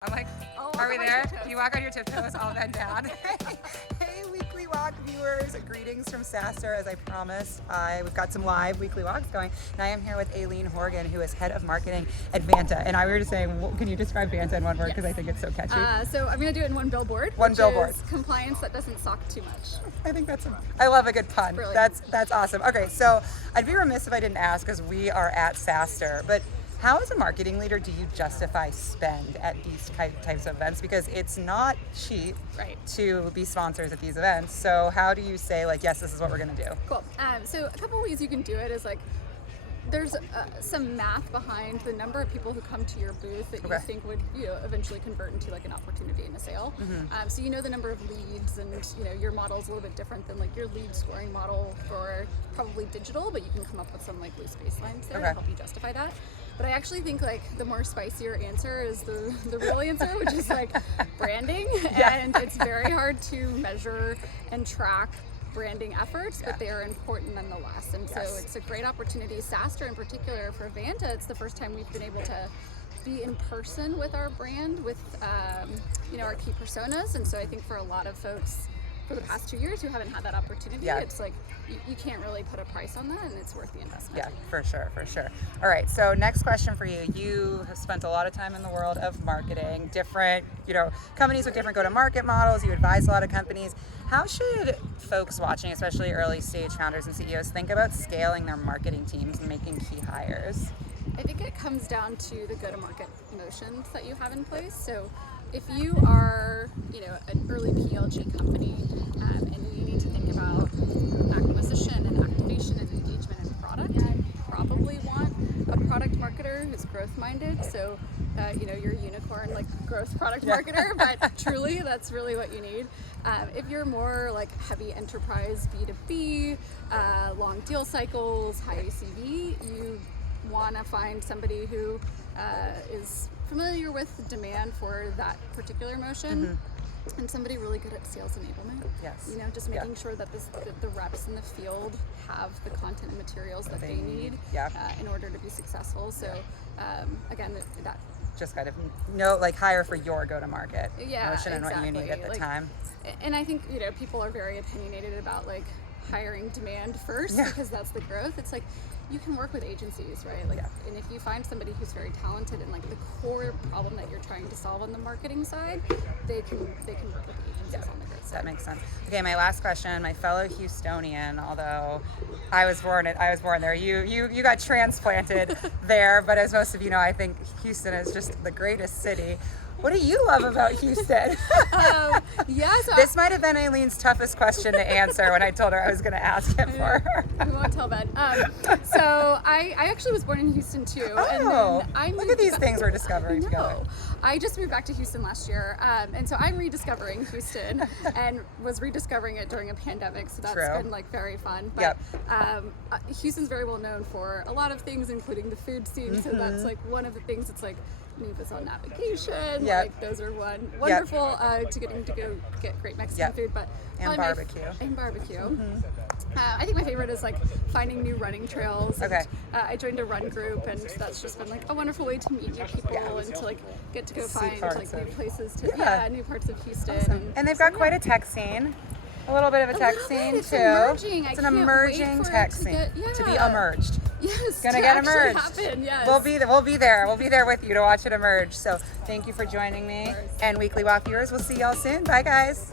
I'm like, are we there? Do you walk on your tiptoes all bent down? Hey, Weekly Walk viewers, greetings from SaaStr. As I promised, we've got some live Weekly Walks going. And I am here with Aileen Horgan, who is head of marketing at Vanta. And we were just saying, can you describe Vanta in one word? Because I think it's so catchy. So I'm going to do it in one billboard. One billboard. Is compliance that doesn't suck too much. I think I love a good pun. Brilliant. That's awesome. Okay, so I'd be remiss if I didn't ask, because we are at SaaStr, but how, as a marketing leader, do you justify spend at these types of events? Because it's not cheap to be sponsors at these events. So how do you say, like, yes, this is what we're going to do? Cool. So a couple ways you can do it is, like, there's some math behind the number of people who come to your booth that you think would, eventually convert into like an opportunity in a sale. Mm-hmm. So the number of leads, and your model is a little bit different than like your lead scoring model for probably digital, but you can come up with some like loose baselines there to help you justify that. But I actually think like the more spicier answer is the real answer, which is like branding, and it's very hard to measure and track branding efforts, but they are important nonetheless. And so it's a great opportunity. SaaStr in particular for Vanta, it's the first time we've been able to be in person with our brand, with our key personas. And so I think for a lot of folks for the past 2 years who haven't had that opportunity, it's like you can't really put a price on that, and it's worth the investment. Yeah, for sure. All right, so next question for you. You have spent a lot of time in the world of marketing, different, companies with different go-to-market models. You advise a lot of companies. How should folks watching, especially early stage founders and CEOs, think about scaling their marketing teams and making key hires? I think it comes down to the go-to-market motions that you have in place. So if you are, an early PLG company, and you need to think about acquisition and activation and engagement and product, you probably want a product marketer who's growth-minded. So, you're a unicorn, like growth product marketer, but truly that's really what you need. If you're more like heavy enterprise B2B, long deal cycles, high ACV, you want to find somebody who is familiar with demand for that particular motion, and somebody really good at sales enablement. Yes. Just making sure that the reps in the field have the content and materials that they need in order to be successful. So again, that just kind of hire for your go-to-market motion and what you need at the time. And I think people are very opinionated about like hiring demand first because that's the growth. It's like you can work with agencies, right? And if you find somebody who's very talented in like the core problem that you're trying to solve on the marketing side, they can work with the agencies on the growth side. That makes sense. Okay, my last question, my fellow Houstonian, although I was born there. You got transplanted there, but as most of you know, I think Houston is just the greatest city. What do you love about Houston? This might have been Aileen's toughest question to answer when I told her I was going to ask it for her. We won't tell Ben. So I actually was born in Houston too. Oh, and then look at these things we're discovering together. I just moved back to Houston last year, and so I'm rediscovering Houston, and was rediscovering it during a pandemic. So that's been like very fun. But Houston's very well known for a lot of things, including the food scene. So that's like one of the things. It's like Neva's on navigation. Like those are wonderful to getting to go get great Mexican food, but and barbecue. I think my favorite is like finding new running trails. Okay. I joined a run group, and that's just been like a wonderful way to meet new people and to like get to go find like new places to new parts of Houston. Awesome. And they've got quite a tech scene. A little bit of a tech scene it's too. Emerging. It's an emerging tech scene to be emerged. Yes, gonna get emerged. Happen, yes. We'll be there. We'll be there with you to watch it emerge. So thank you for joining me. And Weekly Walk viewers, we'll see y'all soon. Bye guys.